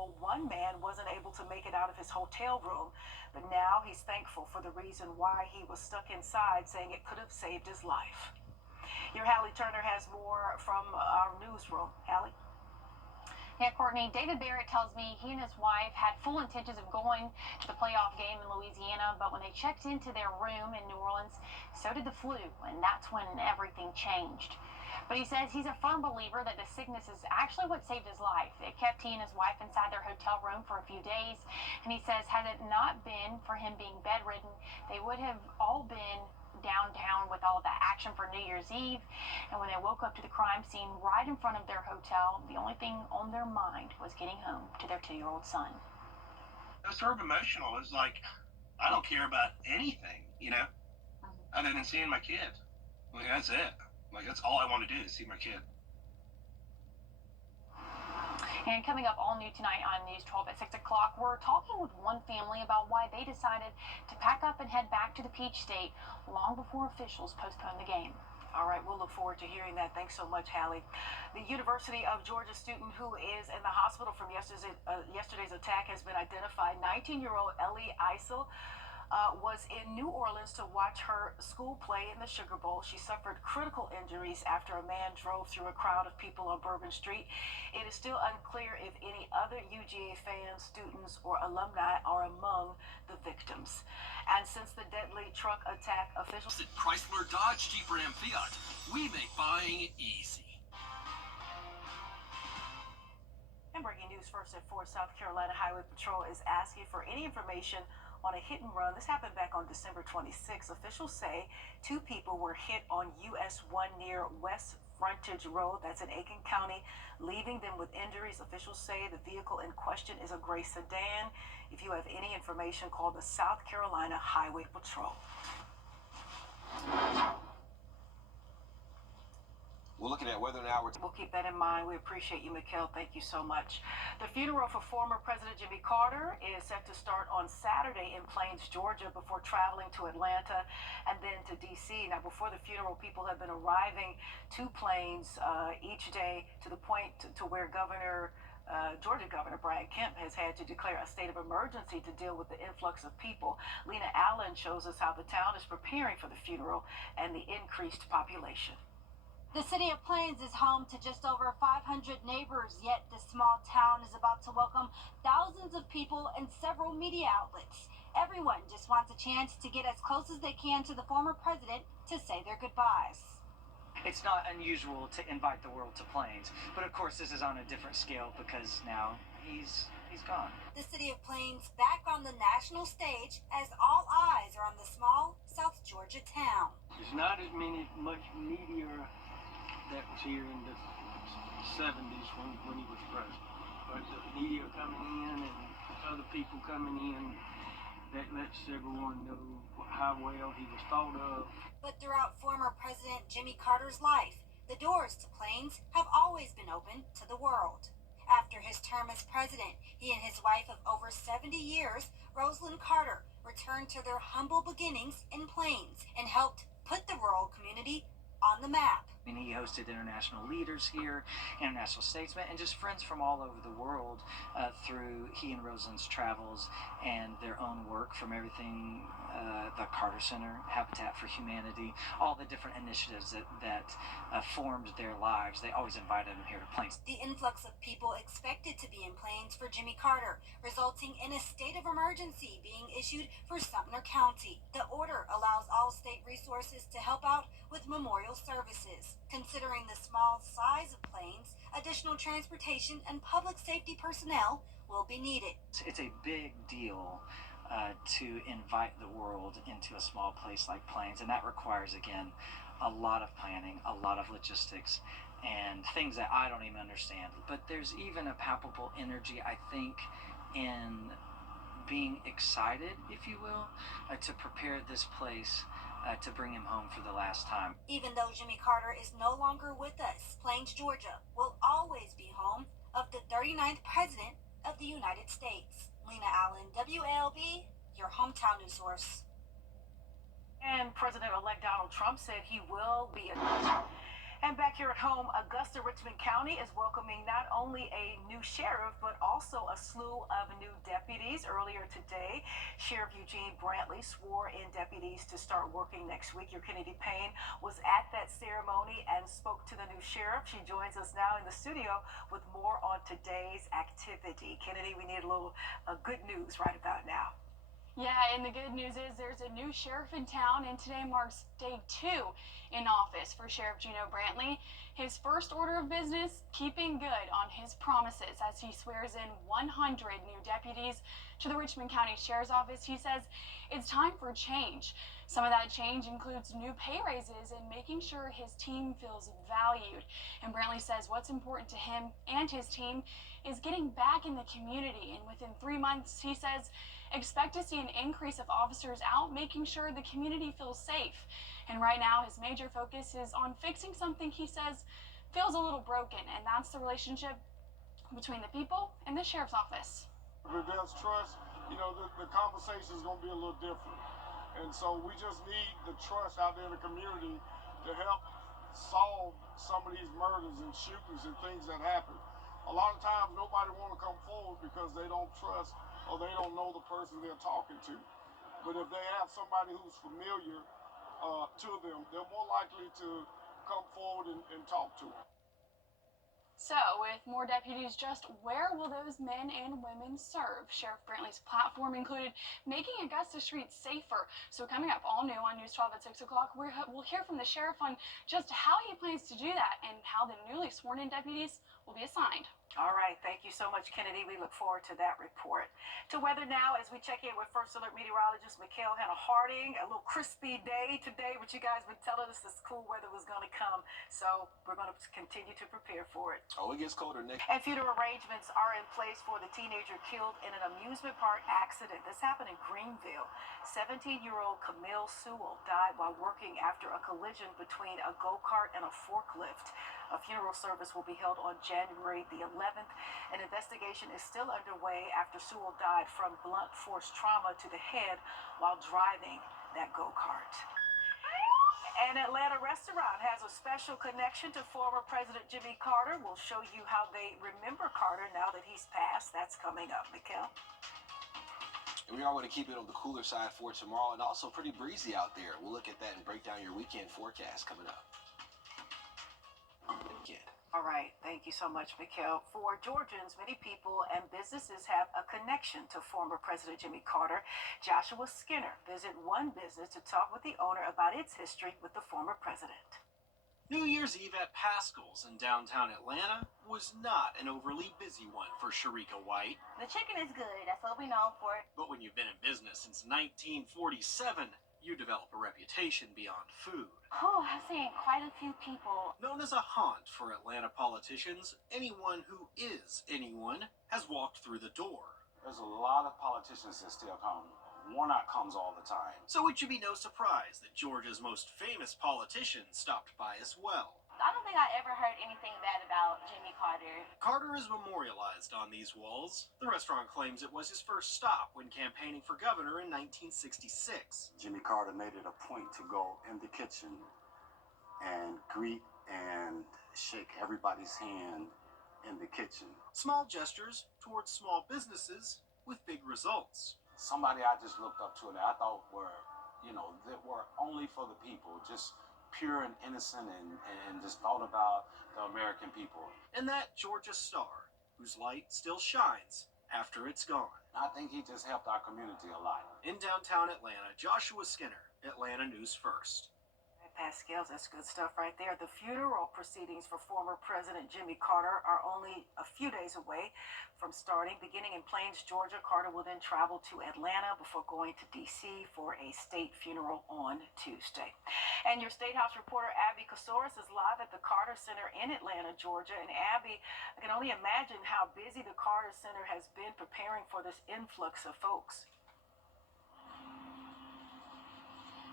though one man wasn't able to make it out of his hotel room. But now he's thankful for the reason why he was stuck inside, saying it could have saved his life. Your Hallie Turner has more from our newsroom. Hallie? Yeah, Courtney, David Barrett tells me he and his wife had full intentions of going to the playoff game in Louisiana, but when they checked into their room in New Orleans, so did the flu, and that's when everything changed. But he says he's a firm believer that the sickness is actually what saved his life. It kept he and his wife inside their hotel room for a few days, and he says had it not been for him being bedridden, they would have all been downtown with all of that action for New Year's Eve. And when they woke up to the crime scene right in front of their hotel, the only thing on their mind was getting home to their 2-year-old son. It's sort of emotional. It's like, I don't care about anything, other than seeing my kid. Like, that's it. Like, that's all I want to do is see my kid. And coming up all new tonight on News 12 at 6 o'clock, we're talking with one family about why they decided to pack up and head back to the Peach State long before officials postponed the game. All right, we'll look forward to hearing that. Thanks so much, Hallie. The University of Georgia student who is in the hospital from yesterday's attack has been identified. 19-year-old Ellie Eisel was in New Orleans to watch her school play in the Sugar Bowl. She suffered critical injuries after a man drove through a crowd of people on Bourbon Street. It is still unclear if any other UGA fans, students, or alumni are among the victims. And since the deadly truck attack, officials at Chrysler, Dodge, Jeep, Ram, Fiat, we make buying easy. And breaking news first at 4, South Carolina Highway Patrol is asking for any information on a hit and run. This happened back on December 26. Officials say 2 people were hit on US 1 near West Frontage Road, that's in Aiken County, leaving them with injuries. Officials say the vehicle in question is a gray sedan. If you have any information, call the South Carolina Highway Patrol. We're looking at whether or not We'll keep that in mind. We appreciate you, Mikkel. Thank you so much. The funeral for former President Jimmy Carter is set to start on Saturday in Plains, Georgia, before traveling to Atlanta and then to D.C. Now, before the funeral, people have been arriving to Plains each day to the point to where Georgia Governor Brian Kemp has had to declare a state of emergency to deal with the influx of people. Lena Allen shows us how the town is preparing for the funeral and the increased population. The city of Plains is home to just over 500 neighbors, yet this small town is about to welcome thousands of people and several media outlets. Everyone just wants a chance to get as close as they can to the former president to say their goodbyes. It's not unusual to invite the world to Plains, but of course this is on a different scale because now he's gone. The city of Plains back on the national stage as all eyes are on the small South Georgia town. There's not as much media that was here in the 70s when he was president. But the media coming in and other people coming in, that lets everyone know how well he was thought of. But throughout former President Jimmy Carter's life, the doors to Plains have always been open to the world. After his term as president, he and his wife of over 70 years, Rosalind Carter, returned to their humble beginnings in Plains and helped put the rural community on the map. And he hosted international leaders here, international statesmen, and just friends from all over the world through he and Rosalind's travels and their own work, from everything, the Carter Center, Habitat for Humanity, all the different initiatives that formed their lives. They always invited him here to Plains. The influx of people expected to be in Plains for Jimmy Carter, resulting in a state of emergency being issued for Sumter County. The order allows all state resources to help out with memorial services. Considering the small size of Plains, additional transportation and public safety personnel will be needed. It's a big deal to invite the world into a small place like Plains, and that requires, again, a lot of planning, a lot of logistics, and things that I don't even understand. But there's even a palpable energy, I think, in being excited, if you will, to prepare this place to bring him home for the last time. Even though Jimmy Carter is no longer with us, Plains, Georgia will always be home of the 39th President of the United States. Lena Allen, WLB, your hometown news source. And President-elect Donald Trump said he will be And back here at home, Augusta Richmond County is welcoming not only a new sheriff, but also a slew of new deputies. Earlier today, Sheriff Eugene Brantley swore in deputies to start working next week. Your Kennedy Payne was at that ceremony and spoke to the new sheriff. She joins us now in the studio with more on today's activity. Kennedy, we need a little good news right about now. Yeah, and the good news is there's a new sheriff in town, and today marks day 2 in office for Sheriff Gino Brantley. His first order of business, keeping good on his promises as he swears in 100 new deputies to the Richmond County Sheriff's Office. He says it's time for change. Some of that change includes new pay raises and making sure his team feels valued. And Brantley says what's important to him and his team is getting back in the community. And within 3 months, he says, expect to see an increase of officers out, making sure the community feels safe. And right now, his major focus is on fixing something he says feels a little broken, and that's the relationship between the people and the sheriff's office. If there's trust, the conversation is going to be a little different. And so we just need the trust out there in the community to help solve some of these murders and shootings and things that happen. A lot of times, nobody want to come forward because they don't trust or they don't know the person they're talking to. But if they have somebody who's familiar to them, they're more likely to come forward and talk to them. So, with more deputies, just where will those men and women serve? Sheriff Brantley's platform included making Augusta streets safer. So coming up all new on News 12 at 6 o'clock, we'll hear from the sheriff on just how he plans to do that and how the newly sworn-in deputies will be assigned. All right, thank you so much, Kennedy. We look forward to that report. To weather now as we check in with First Alert meteorologist Mikhail Hannah-Harding. A little crispy day today, but you guys been telling us this cool weather was going to come, so we're going to continue to prepare for it. Oh, it gets colder, Nick. And funeral arrangements are in place for the teenager killed in an amusement park accident. This happened in Greenville. 17-year-old Camille Sewell died while working after a collision between a go-kart and a forklift. A funeral service will be held on January the 11th. An investigation is still underway after Sewell died from blunt force trauma to the head while driving that go-kart. An Atlanta restaurant has a special connection to former President Jimmy Carter. We'll show you how they remember Carter now that he's passed. That's coming up, Mikhail. And we are going to keep it on the cooler side for tomorrow, and also pretty breezy out there. We'll look at that and break down your weekend forecast coming up. Weekend. All right, thank you so much, Mikhail. For Georgians, many people and businesses have a connection to former President Jimmy Carter. Joshua Skinner visited one business to talk with the owner about its history with the former president. New Year's Eve at Pascal's in downtown Atlanta was not an overly busy one for Sharika White. The chicken is good, that's what we know for. But when you've been in business since 1947, you develop a reputation beyond food. Oh, I've seen quite a few people. Known as a haunt for Atlanta politicians, anyone who is anyone has walked through the door. There's a lot of politicians that still come. Warnock comes all the time. So it should be no surprise that Georgia's most famous politician stopped by as well. I don't think I ever heard anything bad about Jimmy Carter. Carter is memorialized on these walls. The restaurant claims it was his first stop when campaigning for governor in 1966. Jimmy Carter made it a point to go in the kitchen and greet and shake everybody's hand in the kitchen. Small gestures towards small businesses with big results. Somebody I just looked up to and I thought that were only for the people, just pure and innocent and just thought about the American people. And that Georgia star, whose light still shines after it's gone. I think he just helped our community a lot. In downtown Atlanta, Joshua Skinner, Atlanta News First. Pascal's, that's good stuff right there. The funeral proceedings for former President Jimmy Carter are only a few days away from starting. Beginning in Plains, Georgia, Carter will then travel to Atlanta before going to D.C. for a state funeral on Tuesday. And your State House reporter, Abby Kosoris, is live at the Carter Center in Atlanta, Georgia. And Abby, I can only imagine how busy the Carter Center has been preparing for this influx of folks.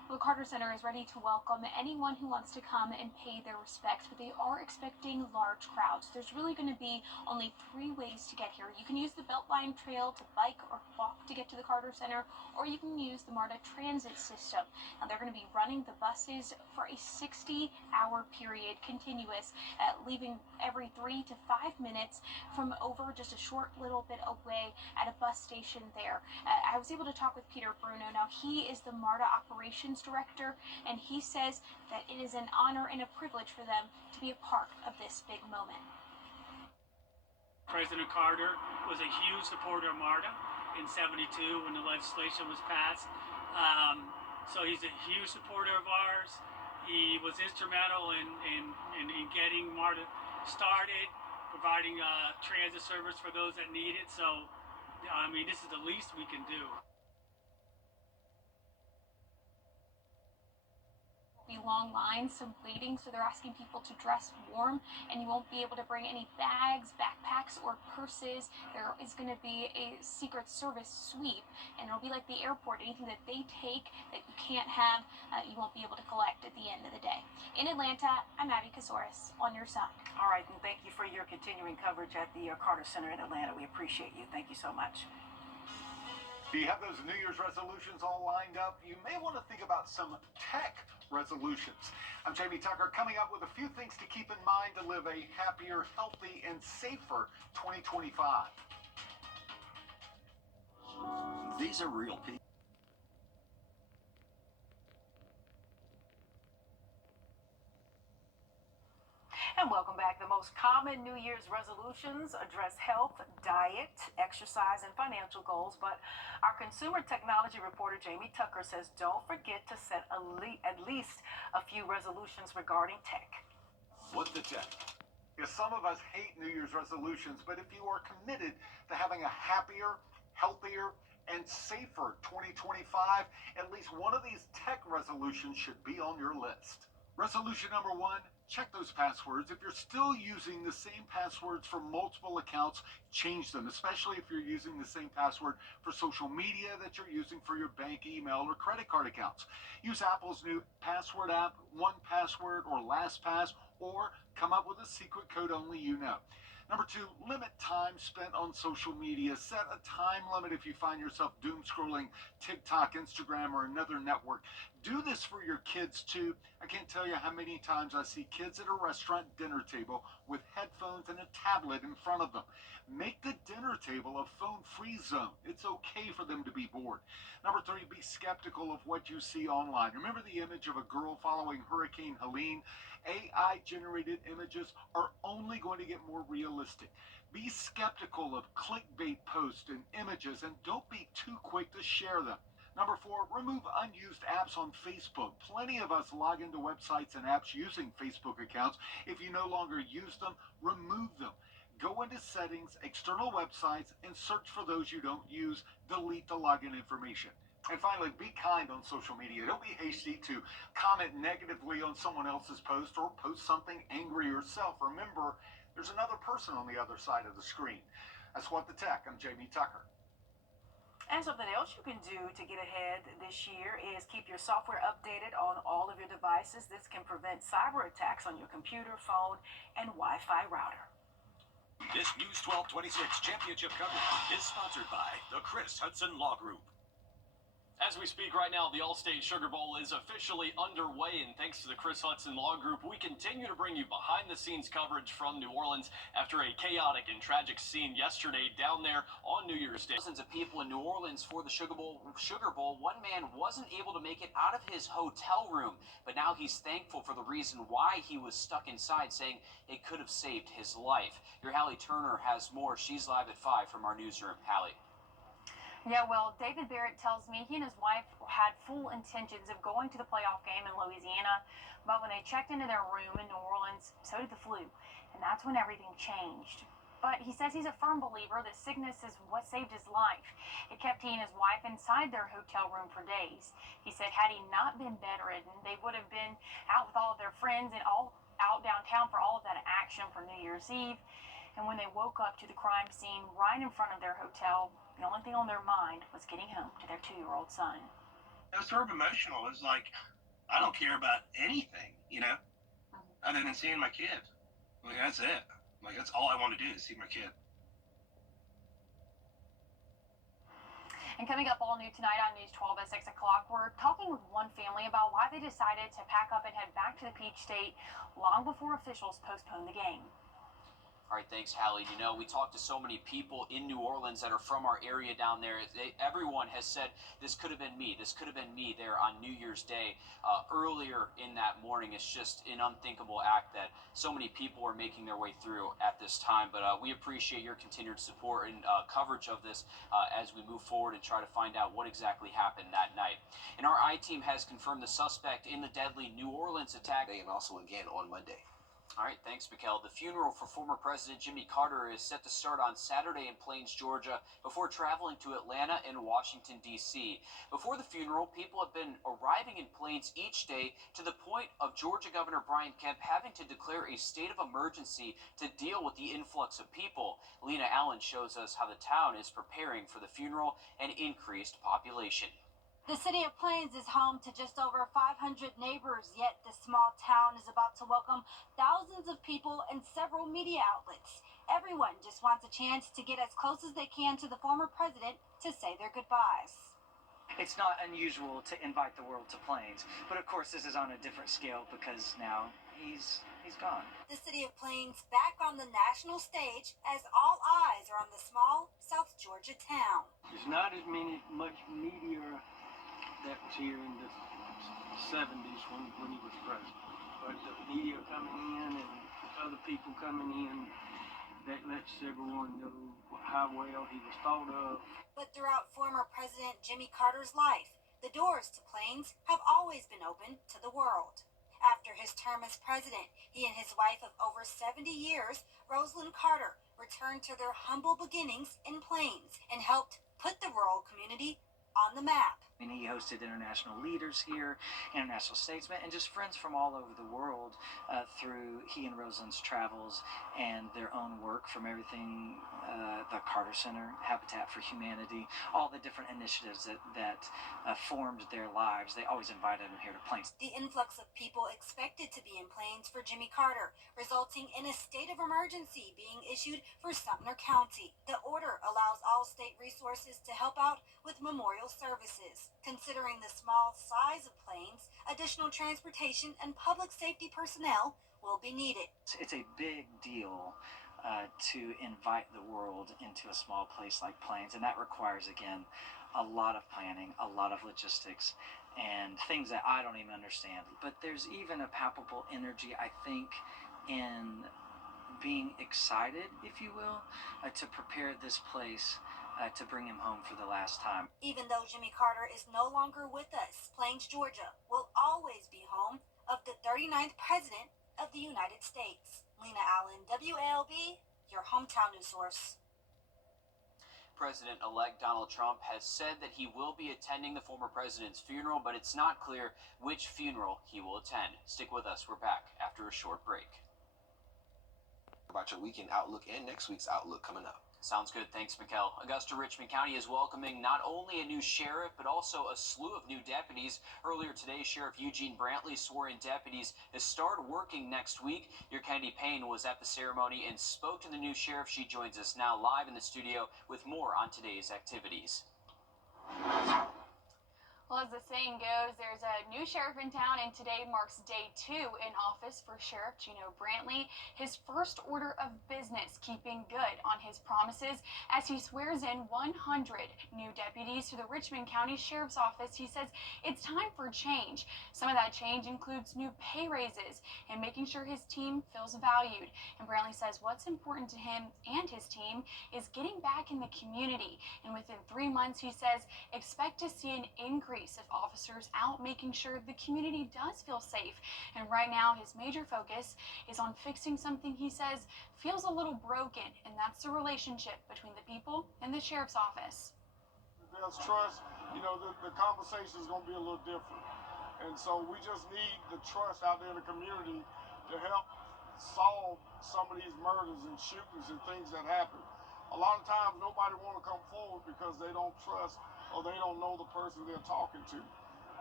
The Carter Center is ready to welcome anyone who wants to come and pay their respects, but they are expecting large crowds. There's really going to be only 3 ways to get here. You can use the Beltline Trail to bike or walk to get to the Carter Center, or you can use the MARTA transit system. Now, they're going to be running the buses for a 60-hour period continuous, leaving every 3 to 5 minutes from over just a short little bit away at a bus station there. I was able to talk with Peter Bruno. Now, he is the MARTA operations director, and he says that it is an honor and a privilege for them to be a part of this big moment. President Carter was a huge supporter of MARTA in '72 when the legislation was passed. So he's a huge supporter of ours. He was instrumental in getting MARTA started, providing transit service for those that need it. So, I mean, this is the least we can do. Be long lines, some waiting, so they're asking people to dress warm, and you won't be able to bring any bags, backpacks, or purses. There is going to be a Secret Service sweep, and it'll be like the airport. Anything that they take that you can't have, you won't be able to collect at the end of the day. In Atlanta, I'm Abby Kasoris on your side. All right, and thank you for your continuing coverage at the Carter Center in Atlanta. We appreciate you. Thank you so much. Do you have those New Year's resolutions all lined up? You may want to think about some tech resolutions. I'm Jamie Tucker, coming up with a few things to keep in mind to live a happier, healthy, and safer 2025. These are real people. And welcome back. The most common New Year's resolutions address health, diet, exercise, and financial goals. But our consumer technology reporter, Jamie Tucker, says don't forget to set at least a few resolutions regarding tech. What the tech? Yeah, some of us hate New Year's resolutions, but if you are committed to having a happier, healthier, and safer 2025, at least one of these tech resolutions should be on your list. Resolution number 1, check those passwords. If you're still using the same passwords for multiple accounts, change them, especially if you're using the same password for social media that you're using for your bank, email, or credit card accounts. Use Apple's new password app, 1Password or LastPass, or come up with a secret code only you know. Number 2, limit time spent on social media. Set a time limit if you find yourself doom scrolling TikTok, Instagram, or another network. Do this for your kids too. I can't tell you how many times I see kids at a restaurant dinner table with headphones and a tablet in front of them. Make the dinner table a phone-free zone. It's okay for them to be bored. Number 3, be skeptical of what you see online. Remember the image of a girl following Hurricane Helene? AI-generated images are only going to get more realistic. Be skeptical of clickbait posts and images, and don't be too quick to share them. Number 4, remove unused apps on Facebook. Plenty of us log into websites and apps using Facebook accounts. If you no longer use them, remove them. Go into settings, external websites, and search for those you don't use. Delete the login information. And finally, be kind on social media. Don't be hasty to comment negatively on someone else's post or post something angry yourself. Remember, there's another person on the other side of the screen. That's What the Tech. I'm Jamie Tucker. And something else you can do to get ahead this year is keep your software updated on all of your devices. This can prevent cyber attacks on your computer, phone, and Wi-Fi router. This News 1226 championship coverage is sponsored by the Chris Hudson Law Group. As we speak right now, the All-State Sugar Bowl is officially underway, and thanks to the Chris Hudson Law Group, we continue to bring you behind-the-scenes coverage from New Orleans after a chaotic and tragic scene yesterday down there on New Year's Day. Thousands of people in New Orleans for the Sugar Bowl. One man wasn't able to make it out of his hotel room, but now he's thankful for the reason why he was stuck inside, saying it could have saved his life. Your Hallie Turner has more. She's live at 5 from our newsroom. Hallie. Yeah, well, David Barrett tells me he and his wife had full intentions of going to the playoff game in Louisiana, but when they checked into their room in New Orleans, so did the flu, and that's when everything changed. But he says he's a firm believer that sickness is what saved his life. It kept he and his wife inside their hotel room for days. He said had he not been bedridden, they would have been out with all of their friends and all out downtown for all of that action for New Year's Eve. And when they woke up to the crime scene right in front of their hotel, the only thing on their mind was getting home to their 2-year-old son. It was sort of emotional. It was like, I don't care about anything, other than seeing my kid. Like, that's it. Like, that's all I want to do is see my kid. And coming up all new tonight on News 12 at 6 o'clock, we're talking with one family about why they decided to pack up and head back to the Peach State long before officials postponed the game. All right, thanks, Hallie. We talked to so many people in New Orleans that are from our area down there. Everyone has said, this could have been me. This could have been me there on New Year's Day. Earlier in that morning, it's just an unthinkable act that so many people are making their way through at this time. But we appreciate your continued support and coverage of this as we move forward and try to find out what exactly happened that night. And our I-team has confirmed the suspect in the deadly New Orleans attack. And also again on Monday. All right, thanks, Mikkel. The funeral for former President Jimmy Carter is set to start on Saturday in Plains, Georgia, before traveling to Atlanta and Washington, D.C. Before the funeral, people have been arriving in Plains each day to the point of Georgia Governor Brian Kemp having to declare a state of emergency to deal with the influx of people. Lena Allen shows us how the town is preparing for the funeral and increased population. The city of Plains is home to just over 500 neighbors, yet this small town is about to welcome thousands of people and several media outlets. Everyone just wants a chance to get as close as they can to the former president to say their goodbyes. It's not unusual to invite the world to Plains, but of course this is on a different scale because now he's gone. The city of Plains back on the national stage as all eyes are on the small South Georgia town. There's not as much media that was here in the 70s when he was president. But the media coming in and other people coming in, that lets everyone know how well he was thought of. But throughout former President Jimmy Carter's life, the doors to Plains have always been open to the world. After his term as president, he and his wife of over 70 years, Rosalind Carter, returned to their humble beginnings in Plains and helped put the rural community on the map. And he hosted international leaders here, international statesmen, and just friends from all over the world through he and Rosalind's travels and their own work, from everything, the Carter Center, Habitat for Humanity, all the different initiatives that formed their lives. They always invited them here to Plains. The influx of people expected to be in Plains for Jimmy Carter, resulting in a state of emergency being issued for Sumter County. The order allows all state resources to help out with memorial services. Considering the small size of Plains, additional transportation and public safety personnel will be needed. It's a big deal to invite the world into a small place like Plains, and that requires, again, a lot of planning, a lot of logistics, and things that I don't even understand. But there's even a palpable energy, I think, in being excited, if you will, to prepare this place to bring him home for the last time. Even though Jimmy Carter is no longer with us, Plains, Georgia will always be home of the 39th President of the United States. Lena Allen, WLB, your hometown news source. President-elect Donald Trump has said that he will be attending the former president's funeral, but it's not clear which funeral he will attend. Stick with us. We're back after a short break. About your weekend outlook and next week's outlook coming up. Sounds good. Thanks, Mikkel. Augusta-Richmond County is welcoming not only a new sheriff, but also a slew of new deputies. Earlier today, Sheriff Eugene Brantley swore in deputies to start working next week. Your Kennedy Payne was at the ceremony and spoke to the new sheriff. She joins us now live in the studio with more on today's activities. Well, as the saying goes, there's a new sheriff in town, and today marks day 2 in office for Sheriff Gino Brantley. His first order of business, keeping good on his promises as he swears in 100 new deputies to the Richmond County Sheriff's Office. He says it's time for change. Some of that change includes new pay raises and making sure his team feels valued. And Brantley says what's important to him and his team is getting back in the community. And within 3 months, he says, expect to see an increase of officers out making sure the community does feel safe. And right now his major focus is on fixing something he says feels a little broken, and that's the relationship between the people and the sheriff's office. There's trust, the conversation is going to be a little different. And so we just need the trust out there in the community to help solve some of these murders and shootings and things that happen. A lot of times nobody want to come forward because they don't trust or they don't know the person they're talking to.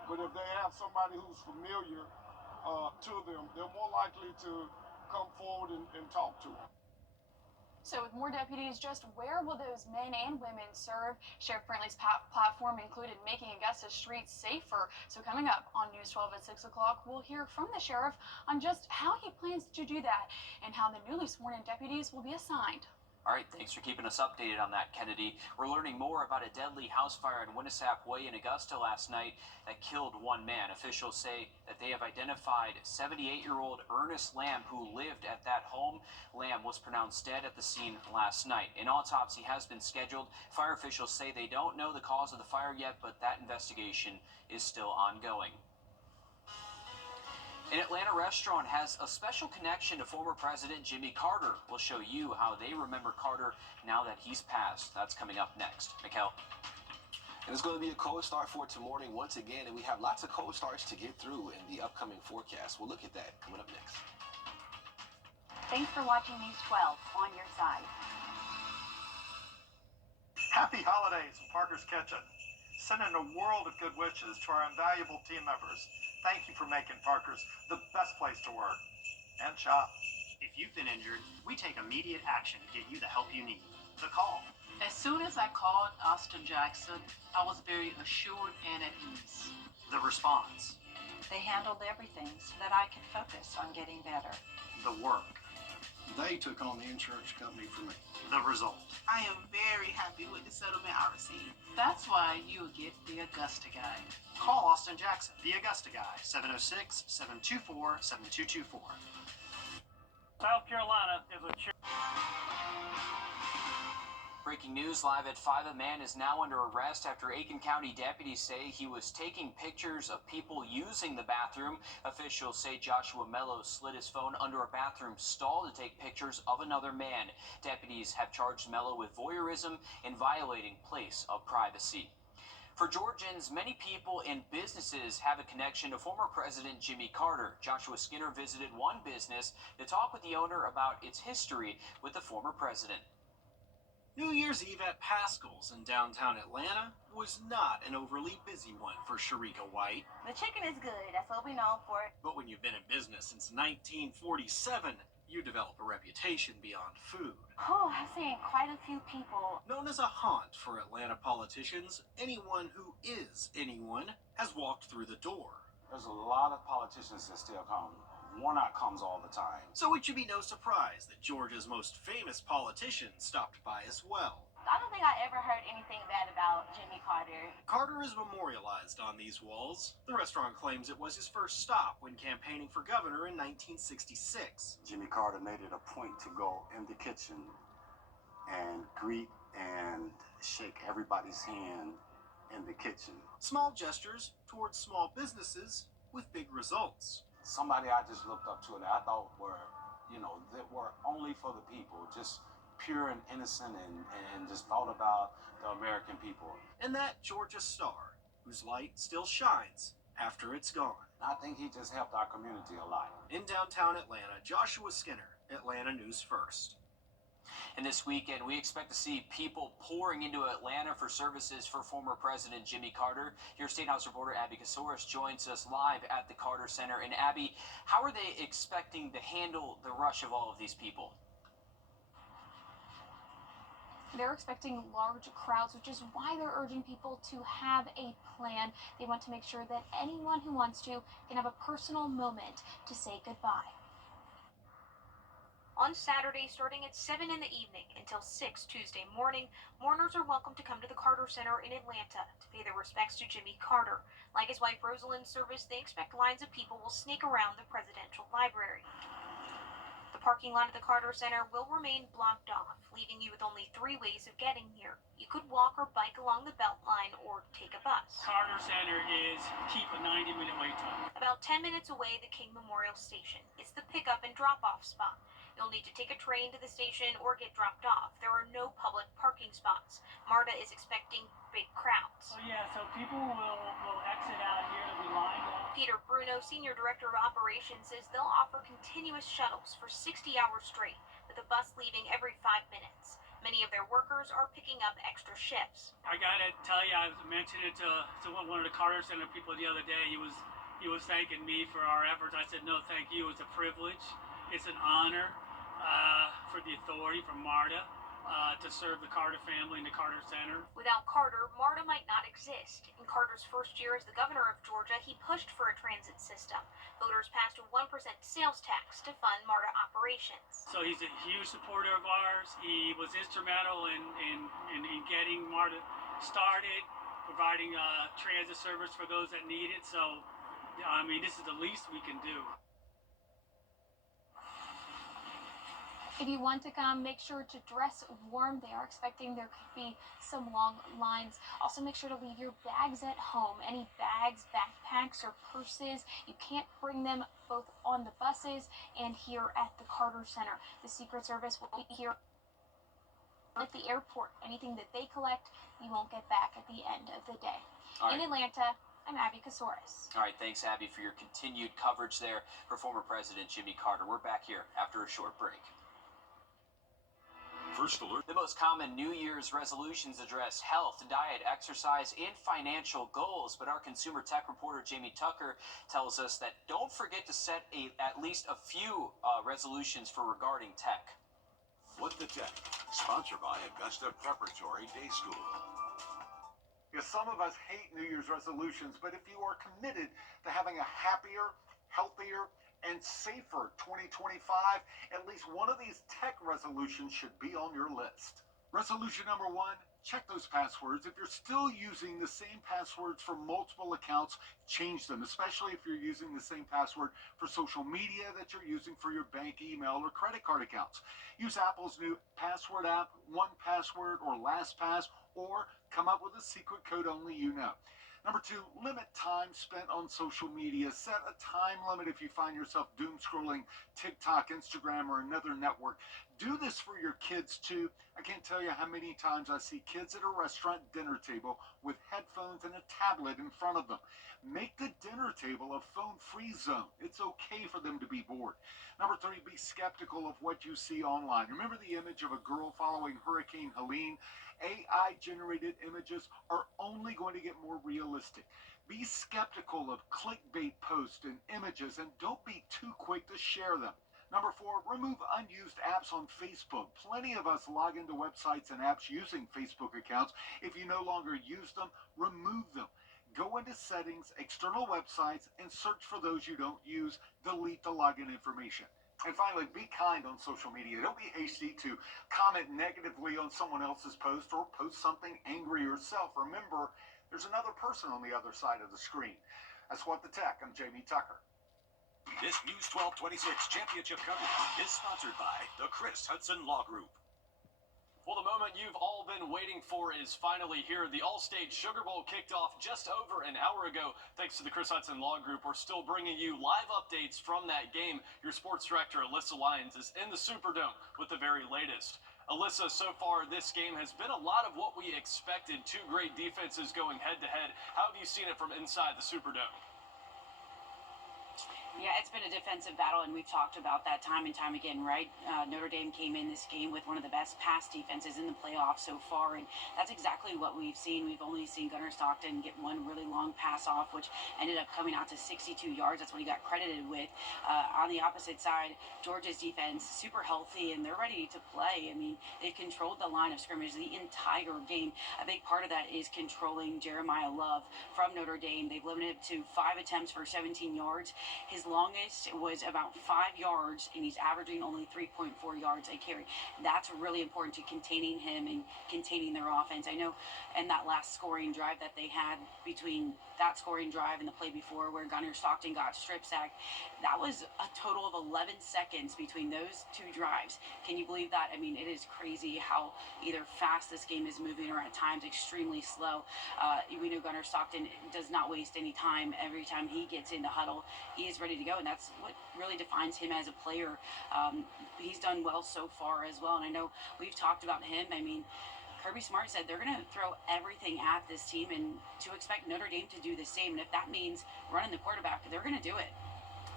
But if they have somebody who's familiar to them, they're more likely to come forward and talk to them. So with more deputies, just where will those men and women serve? Sheriff Brantley's platform included making Augusta streets safer. So coming up on News 12 at 6 o'clock, we'll hear from the sheriff on just how he plans to do that and how the newly sworn-in deputies will be assigned. All right, thanks for keeping us updated on that, Kennedy. We're learning more about a deadly house fire in Winnisap Way in Augusta last night that killed one man. Officials say that they have identified 78-year-old Ernest Lamb, who lived at that home. Lamb was pronounced dead at the scene last night. An autopsy has been scheduled. Fire officials say they don't know the cause of the fire yet, but that investigation is still ongoing. An Atlanta restaurant has a special connection to former President Jimmy Carter. We'll show you how they remember Carter now that he's passed. That's coming up next. Mikkel. And it's going to be a cold start for tomorrow morning once again, and we have lots of cold starts to get through in the upcoming forecast. We'll look at that coming up next. Thanks for watching News 12 on your side. Happy holidays from Parker's Kitchen. Sending a world of good wishes to our invaluable team members. Thank you for making Parker's the best place to work and shop. If you've been injured, we take immediate action to get you the help you need. The call. As soon as I called Austin Jackson, I was very assured and at ease. The response. They handled everything so that I could focus on getting better. The work. They took on the insurance company for me. The result. I am very happy with the settlement I received. That's why you'll get the Augusta guy. Call Austin Jackson, the Augusta guy, 706-724-7224. South Carolina is a Breaking news live at 5. A man is now under arrest after Aiken County deputies say he was taking pictures of people using the bathroom. Officials say Joshua Mello slid his phone under a bathroom stall to take pictures of another man. Deputies have charged Mello with voyeurism and violating place of privacy. For Georgians, many people and businesses have a connection to former President Jimmy Carter. Joshua Skinner visited one business to talk with the owner about its history with the former president. New Year's Eve at Pascal's in downtown Atlanta was not an overly busy one for Sharika White. The chicken is good. That's what we know for it. But when you've been in business since 1947, you develop a reputation beyond food. Oh, I've seen quite a few people. Known as a haunt for Atlanta politicians, anyone who is anyone has walked through the door. There's a lot of politicians that still come. Warnock comes all the time. So it should be no surprise that Georgia's most famous politician stopped by as well. I don't think I ever heard anything bad about Jimmy Carter. Carter is memorialized on these walls. The restaurant claims it was his first stop when campaigning for governor in 1966. Jimmy Carter made it a point to go in the kitchen and greet and shake everybody's hand in the kitchen. Small gestures towards small businesses with big results. Somebody I just looked up to and I thought were, that were only for the people, just pure and innocent and just thought about the American people. And that Georgia star, whose light still shines after it's gone. I think he just helped our community a lot. In downtown Atlanta, Joshua Skinner, Atlanta News First. And this weekend, we expect to see people pouring into Atlanta for services for former President Jimmy Carter. Your State House reporter Abby Kasouris joins us live at the Carter Center. And Abby, how are they expecting to handle the rush of all of these people? They're expecting large crowds, which is why they're urging people to have a plan. They want to make sure that anyone who wants to can have a personal moment to say goodbye. On Saturday, starting at 7 in the evening until 6 Tuesday morning, mourners are welcome to come to the Carter Center in Atlanta to pay their respects to Jimmy Carter. Like his wife Rosalind's service, they expect lines of people will sneak around the presidential library. The parking lot at the Carter Center will remain blocked off, leaving you with only 3 ways of getting here. You could walk or bike along the Beltline or take a bus. Carter Center is keep a 90-minute wait time. About 10 minutes away, the King Memorial Station. It's the pickup and drop-off spot. You'll need to take a train to the station or get dropped off. There are no public parking spots. MARTA is expecting big crowds. Oh yeah, so people will exit out here to be lined up. Peter Bruno, Senior Director of Operations, says they'll offer continuous shuttles for 60 hours straight, with a bus leaving every 5 minutes. Many of their workers are picking up extra shifts. I gotta tell you, I mentioned it to one of the Carter Center people the other day. He was thanking me for our efforts. I said, no, thank you. It's a privilege. It's an honor for the authority, for MARTA, to serve the Carter family and the Carter Center. Without Carter, MARTA might not exist. In Carter's first year as the governor of Georgia, he pushed for a transit system. Voters passed a 1% sales tax to fund MARTA operations. So he's a huge supporter of ours. He was instrumental in getting MARTA started, providing transit service for those that need it. So, I mean, this is the least we can do. If you want to come, make sure to dress warm. They are expecting there could be some long lines. Also, make sure to leave your bags at home. Any bags, backpacks, or purses, you can't bring them both on the buses and here at the Carter Center. The Secret Service will be here at the airport. Anything that they collect, you won't get back at the end of the day. In Atlanta, I'm Abby Kasouris. All right, thanks, Abby, for your continued coverage there for former President Jimmy Carter. We're back here after a short break. First alert. The most common New Year's resolutions address health, diet, exercise, and financial goals. But our consumer tech reporter, Jamie Tucker, tells us that don't forget to set at least a few resolutions for regarding tech. What the Tech, sponsored by Augusta Preparatory Day School. Because some of us hate New Year's resolutions, but if you are committed to having a happier, healthier, and safer 2025, at least one of these tech resolutions should be on your list. Resolution number 1, check those passwords. If you're still using the same passwords for multiple accounts, change them, especially if you're using the same password for social media that you're using for your bank, email, or credit card accounts. Use Apple's new password app, 1Password or LastPass, or come up with a secret code only you know. Number 2, limit time spent on social media. Set a time limit if you find yourself doom scrolling TikTok, Instagram, or another network. Do this for your kids too. I can't tell you how many times I see kids at a restaurant dinner table with headphones and a tablet in front of them. Make the dinner table a phone-free zone. It's okay for them to be bored. Number 3, be skeptical of what you see online. Remember the image of a girl following Hurricane Helene? AI-generated images are only going to get more realistic. Be skeptical of clickbait posts and images, and don't be too quick to share them. Number 4, remove unused apps on Facebook. Plenty of us log into websites and apps using Facebook accounts. If you no longer use them, remove them. Go into settings, external websites, and search for those you don't use. Delete the login information. And finally, be kind on social media. Don't be hasty to comment negatively on someone else's post or post something angry yourself. Remember, there's another person on the other side of the screen. That's What the Tech. I'm Jamie Tucker. This News 1226 championship coverage is sponsored by the Chris Hudson Law Group. Well, the moment you've all been waiting for is finally here. The All-State Sugar Bowl kicked off just over an hour ago. Thanks to the Chris Hudson Law Group, we're still bringing you live updates from that game. Your sports director, Alyssa Lyons, is in the Superdome with the very latest. Alyssa, so far this game has been a lot of what we expected. Two great defenses going head-to-head. How have you seen it from inside the Superdome? Yeah, it's been a defensive battle, and we've talked about that time and time again, right? Notre Dame came in this game with one of the best pass defenses in the playoffs so far, and that's exactly what we've seen. We've only seen Gunnar Stockton get one really long pass off, which ended up coming out to 62 yards. That's what he got credited with. On the opposite side, Georgia's defense, super healthy, and they're ready to play. I mean, they've controlled the line of scrimmage the entire game. A big part of that is controlling Jeremiah Love from Notre Dame. They've limited him to 5 attempts for 17 yards. His longest was about 5 yards, and he's averaging only 3.4 yards a carry. That's really important to containing him and containing their offense. I know in that last scoring drive that they had, between that scoring drive and the play before where Gunnar Stockton got strip sacked, that was a total of 11 seconds between those two drives. Can you believe that? I mean, it is crazy how either fast this game is moving or at times extremely slow. We know Gunnar Stockton does not waste any time. Every time he gets in the huddle, he is ready to go, and that's what really defines him as a player. He's done well so far as well, and I know we've talked about him. I mean, Kirby Smart said they're going to throw everything at this team, and to expect Notre Dame to do the same, and if that means running the quarterback, they're going to do it.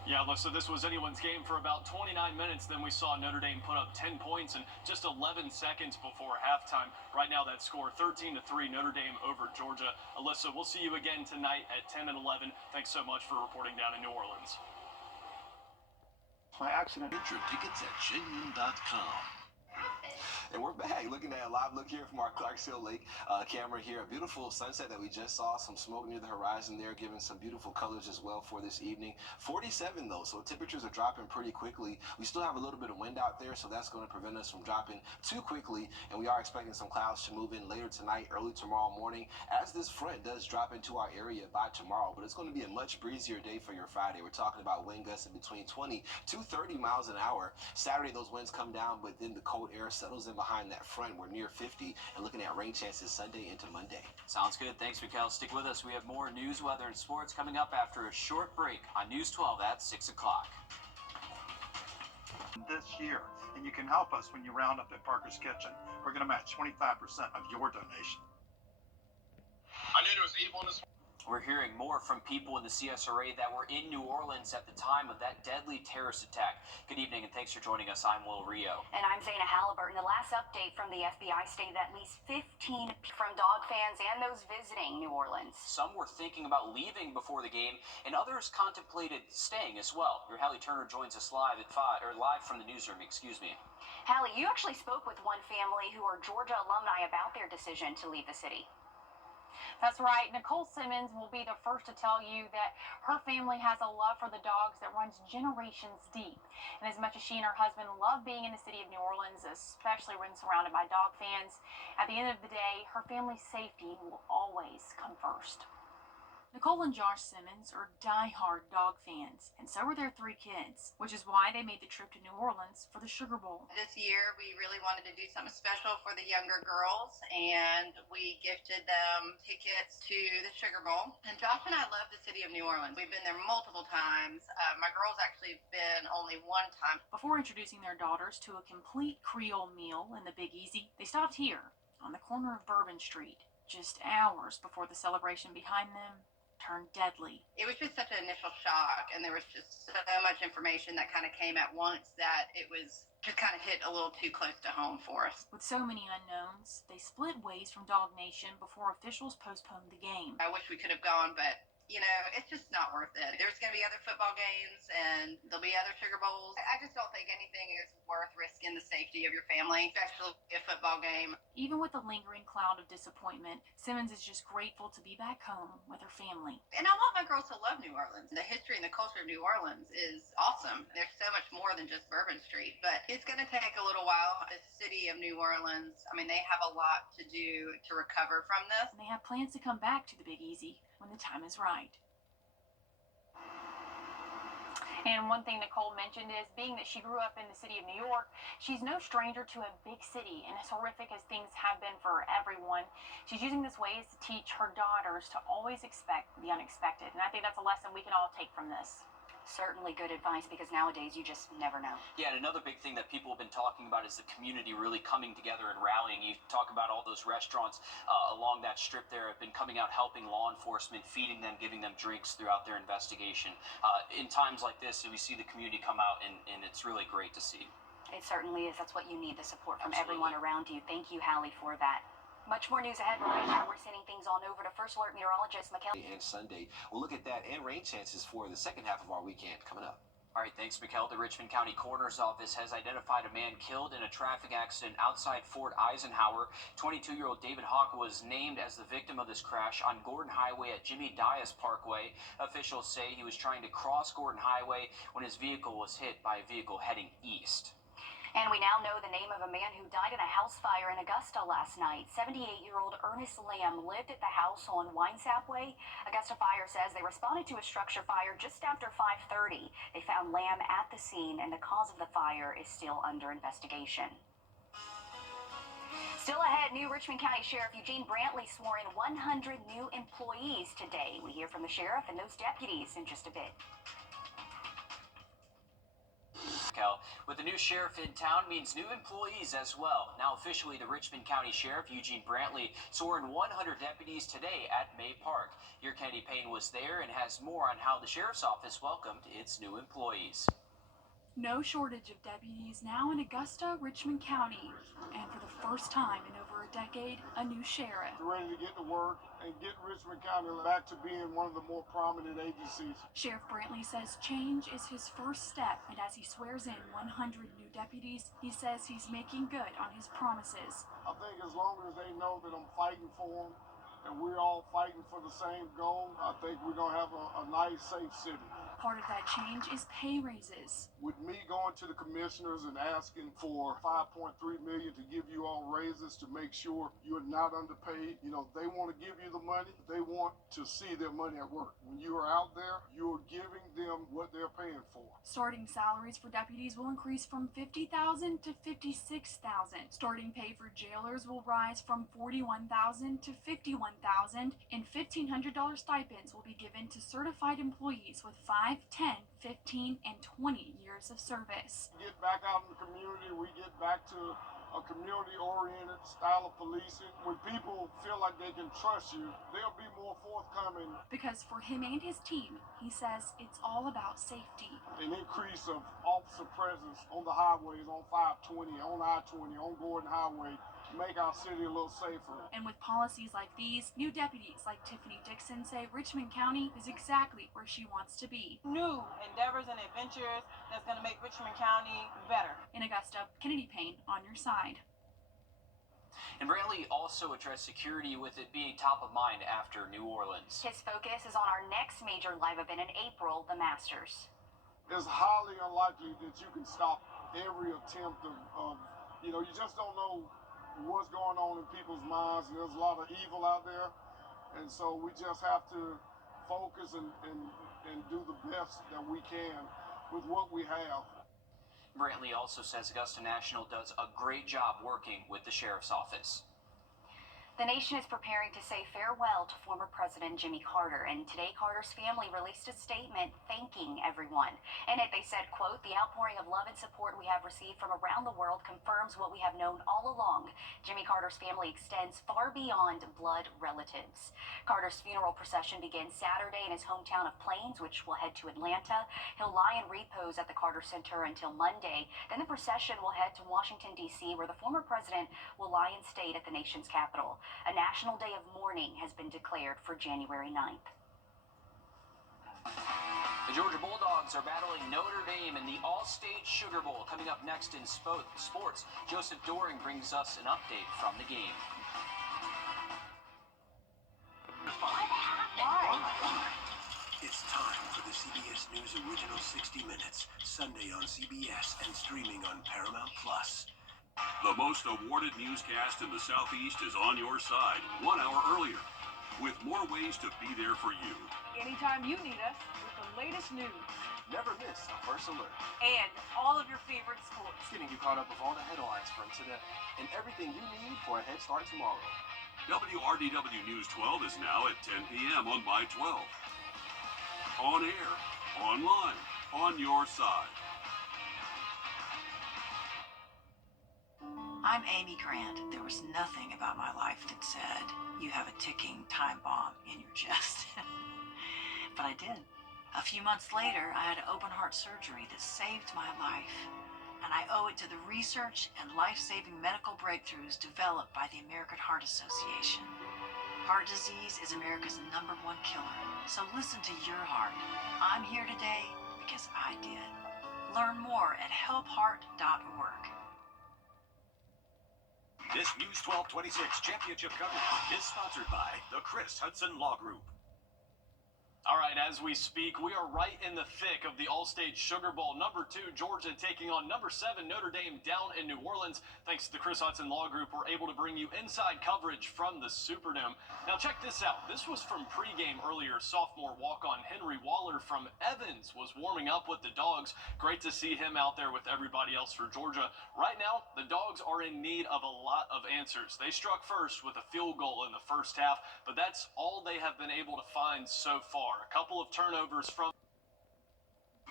Yeah, so this was anyone's game for about 29 minutes. Then we saw Notre Dame put up 10 points in just 11 seconds before halftime. Right now, that score 13-3, Notre Dame over Georgia. Alyssa, we'll see you again tonight at 10 and 11. Thanks so much for reporting down in New Orleans. My accident. Get your tickets at genuine.com. And we're back looking at a live look here from our Clarksville Lake camera here. A beautiful sunset that we just saw. Some smoke near the horizon there, giving some beautiful colors as well for this evening. 47 though, so temperatures are dropping pretty quickly. We still have a little bit of wind out there, so that's going to prevent us from dropping too quickly. And we are expecting some clouds to move in later tonight, early tomorrow morning, as this front does drop into our area by tomorrow. But it's going to be a much breezier day for your Friday. We're talking about wind gusts in between 20 to 30 miles an hour. Saturday, those winds come down, but then the cold air settles in behind that front. We're near 50 and looking at rain chances Sunday into Monday. Sounds good. Thanks, Mikhail. Stick with us. We have more news, weather, and sports coming up after a short break on News 12 at 6 o'clock. This year, and you can help us when you round up at Parker's Kitchen. We're going to match 25% of your donation. I knew there was evil in this. We're hearing more from people in the CSRA that were in New Orleans at the time of that deadly terrorist attack. Good evening, and thanks for joining us. I'm Will Rio. And I'm Zaina Halliburton. The last update from the FBI stated at least 15 from dog fans and those visiting New Orleans. Some were thinking about leaving before the game, and others contemplated staying as well. Your Hallie Turner joins us live at 5, or live from the newsroom, excuse me. Hallie, you actually spoke with one family who are Georgia alumni about their decision to leave the city. That's right. Nicole Simmons will be the first to tell you that her family has a love for the dogs that runs generations deep. And as much as she and her husband love being in the city of New Orleans, especially when surrounded by dog fans, at the end of the day, her family's safety will always come first. Nicole and Josh Simmons are die-hard dog fans, and so are their 3 kids, which is why they made the trip to New Orleans for the Sugar Bowl. This year, we really wanted to do something special for the younger girls, and we gifted them tickets to the Sugar Bowl. And Josh and I love the city of New Orleans. We've been there multiple times. My girls actually been only one time. Before introducing their daughters to a complete Creole meal in the Big Easy, they stopped here on the corner of Bourbon Street, just hours before the celebration behind them turned deadly. It was just such an initial shock, and there was just so much information that kind of came at once that it was just kind of hit a little too close to home for us. With so many unknowns, they split ways from Dog Nation before officials postponed the game. I wish we could have gone, but you know, it's just not worth it. There's going to be other football games, and there'll be other Sugar Bowls. I just don't think anything is worth risking the safety of your family, especially a football game. Even with a lingering cloud of disappointment, Simmons is just grateful to be back home with her family. And I want my girls to love New Orleans. The history and the culture of New Orleans is awesome. There's so much more than just Bourbon Street, but it's going to take a little while. The city of New Orleans, I mean, they have a lot to do to recover from this. And they have plans to come back to the Big Easy when the time is right. And one thing Nicole mentioned is, being that she grew up in the city of New York, she's no stranger to a big city. And as horrific as things have been for everyone, she's using this way to teach her daughters to always expect the unexpected. And I think that's a lesson we can all take from this. Certainly good advice, because nowadays you just never know. Yeah, and another big thing that people have been talking about is the community really coming together and rallying. You talk about all those restaurants along that strip there have been coming out, helping law enforcement, feeding them, giving them drinks throughout their investigation. In times like this, we see the community come out, and it's really great to see. It certainly is. That's what you need, the support from Absolutely. everyone around you. Thank you, Hallie, for that. Much more news ahead. Right now, we're sending things on over to First Alert meteorologist Mikhail. And Sunday, we'll look at that and rain chances for the second half of our weekend coming up. All right, thanks, Mikhail. The Richmond County Coroner's Office has identified a man killed in a traffic accident outside Fort Eisenhower. 22-year-old David Hawk was named as the victim of this crash on Gordon Highway at Jimmy Dias Parkway. Officials say he was trying to cross Gordon Highway when his vehicle was hit by a vehicle heading east. And we now know the name of a man who died in a house fire in Augusta last night. 78-year-old Ernest Lamb lived at the house on Winesap Way. Augusta Fire says they responded to a structure fire just after 5:30. They found Lamb at the scene, and the cause of the fire is still under investigation. Still ahead, new Richmond County Sheriff Eugene Brantley swore in 100 new employees today. We hear from the sheriff and those deputies in just a bit. Cal. With the new sheriff in town means new employees as well. Now officially, the Richmond County Sheriff, Eugene Brantley, swore in 100 deputies today at May Park. Your Candy Payne was there and has more on how the sheriff's office welcomed its new employees. No shortage of deputies now in Augusta, Richmond County. And for the first time in over a decade, a new sheriff. Ready to get to work and get Richmond County back to being one of the more prominent agencies. Sheriff Brantley says change is his first step, and as he swears in 100 new deputies, he says he's making good on his promises. I think as long as they know that I'm fighting for them and we're all fighting for the same goal, I think we're going to have a nice, safe city. Part of that change is pay raises. With me going to the commissioners and asking for $5.3 million to give you all raises to make sure you're not underpaid, they want to give you the money, but they want to see their money at work. When you are out there, you're giving them what they're paying for. Starting salaries for deputies will increase from $50,000 to $56,000. Starting pay for jailers will rise from $41,000 to $51,000, and $1,500 stipends will be given to certified employees with 5, 10, 15, and 20 years of service. Get back out in the community, we get back to a community-oriented style of policing. When people feel like they can trust you, they'll be more forthcoming. Because for him and his team, he says it's all about safety. An increase of officer presence on the highways, on 520, on I-20, on Gordon Highway, make our city a little safer. And with policies like these, new deputies like Tiffany Dixon say Richmond County is exactly where she wants to be. New endeavors and adventures that's going to make Richmond County better. In Augusta, Kennedy Payne on your side. And Brantley also addressed security, with it being top of mind after New Orleans. His focus is on our next major live event in April, the Masters. It's highly unlikely that you can stop every attempt of you just don't know what's going on in people's minds, and there's a lot of evil out there, and so we just have to focus and do the best that we can with what we have. Brantley also says Augusta National does a great job working with the sheriff's office. The nation is preparing to say farewell to former President Jimmy Carter, and today Carter's family released a statement thanking everyone. In it, they said, quote, "The outpouring of love and support we have received from around the world confirms what we have known all along. Jimmy Carter's family extends far beyond blood relatives." Carter's funeral procession begins Saturday in his hometown of Plains, which will head to Atlanta. He'll lie in repose at the Carter Center until Monday. Then the procession will head to Washington, D.C., where the former president will lie in state at the nation's capital. A national day of mourning has been declared for January 9th. The Georgia Bulldogs are battling Notre Dame in the All-State Sugar Bowl. Coming up next in sports, Joseph Doring brings us an update from the game. It's time for the CBS News Original 60 Minutes, Sunday on CBS and streaming on Paramount+. The most awarded newscast in the Southeast is on your side 1 hour earlier, with more ways to be there for you. Anytime you need us with the latest news. Never miss a First Alert. And all of your favorite sports. Getting you caught up with all the headlines from today and everything you need for a head start tomorrow. WRDW News 12 is now at 10 p.m. on My 12. On air, online, on your side. I'm Amy Grant. There was nothing about my life that said, you have a ticking time bomb in your chest. But I did. A few months later, I had open heart surgery that saved my life. And I owe it to the research and life-saving medical breakthroughs developed by the American Heart Association. Heart disease is America's #1 killer. So listen to your heart. I'm here today because I did. Learn more at helpheart.org. This News 1226 championship coverage is sponsored by the Chris Hudson Law Group. All right, as we speak, we are right in the thick of the All-State Sugar Bowl. Number 2, Georgia taking on number 7, Notre Dame, down in New Orleans. Thanks to the Chris Hudson Law Group, we're able to bring you inside coverage from the Superdome. Now check this out. This was from pregame earlier. Sophomore walk-on Henry Waller from Evans was warming up with the Dogs. Great to see him out there with everybody else for Georgia. Right now, the Dogs are in need of a lot of answers. They struck first with a field goal in the first half, but that's all they have been able to find so far. A couple of turnovers from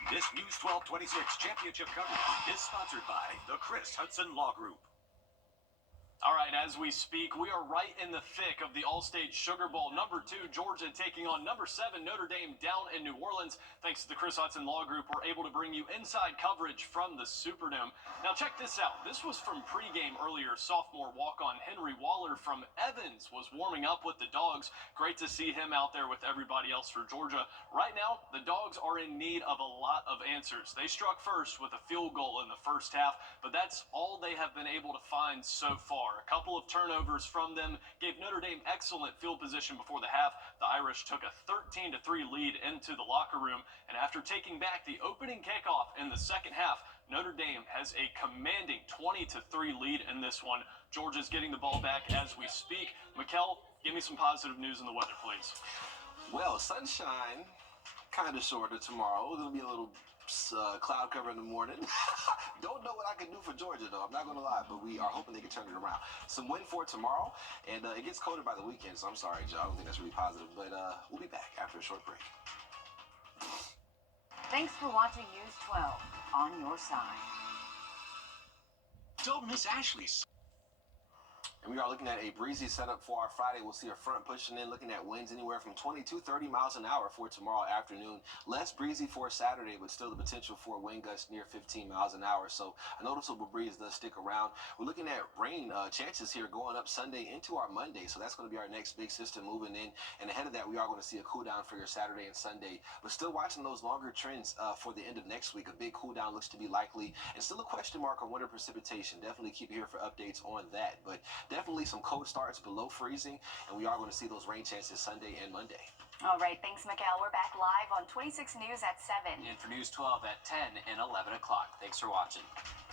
This News 1226 championship coverage is sponsored by the Chris Hudson Law Group. All right, as we speak, we are right in the thick of the All-State Sugar Bowl. Number 2, Georgia taking on number 7, Notre Dame down in New Orleans. Thanks to the Chris Hudson Law Group, we're able to bring you inside coverage from the Superdome. Now check this out. This was from pregame earlier. Sophomore walk-on Henry Waller from Evans was warming up with the Dogs. Great to see him out there with everybody else for Georgia. Right now, the Dogs are in need of a lot of answers. They struck first with a field goal in the first half, but that's all they have been able to find so far. A couple of turnovers from them gave Notre Dame excellent field position before the half. The Irish took a 13-3 lead into the locker room, and after taking back the opening kickoff in the second half, Notre Dame has a commanding 20-3 lead in this one. Georgia's getting the ball back as we speak. Mikkel, give me some positive news in the weather, please. Well, sunshine, kind of shorter tomorrow. It'll be a little cloud cover in the morning. Don't know what I can do for Georgia, though. I'm not going to lie, but we are hoping they can turn it around. Some wind for tomorrow, and it gets colder by the weekend, so I'm sorry, Joe. I don't think that's really positive, but we'll be back after a short break. Thanks for watching News 12 on your side. Don't miss Ashley's. And we are looking at a breezy setup for our Friday. We'll see a front pushing in, looking at winds anywhere from 20 to 30 miles an hour for tomorrow afternoon. Less breezy for Saturday, but still the potential for wind gusts near 15 miles an hour. So a noticeable breeze does stick around. We're looking at rain chances here going up Sunday into our Monday. So that's going to be our next big system moving in. And ahead of that, we are going to see a cool down for your Saturday and Sunday. But still watching those longer trends for the end of next week. A big cool down looks to be likely. And still a question mark on winter precipitation. Definitely keep here for updates on that. But definitely some cold starts below freezing, and we are going to see those rain chances Sunday and Monday. All right, thanks, Mikkel. We're back live on 26 News at 7. And for News 12 at 10 and 11 o'clock. Thanks for watching.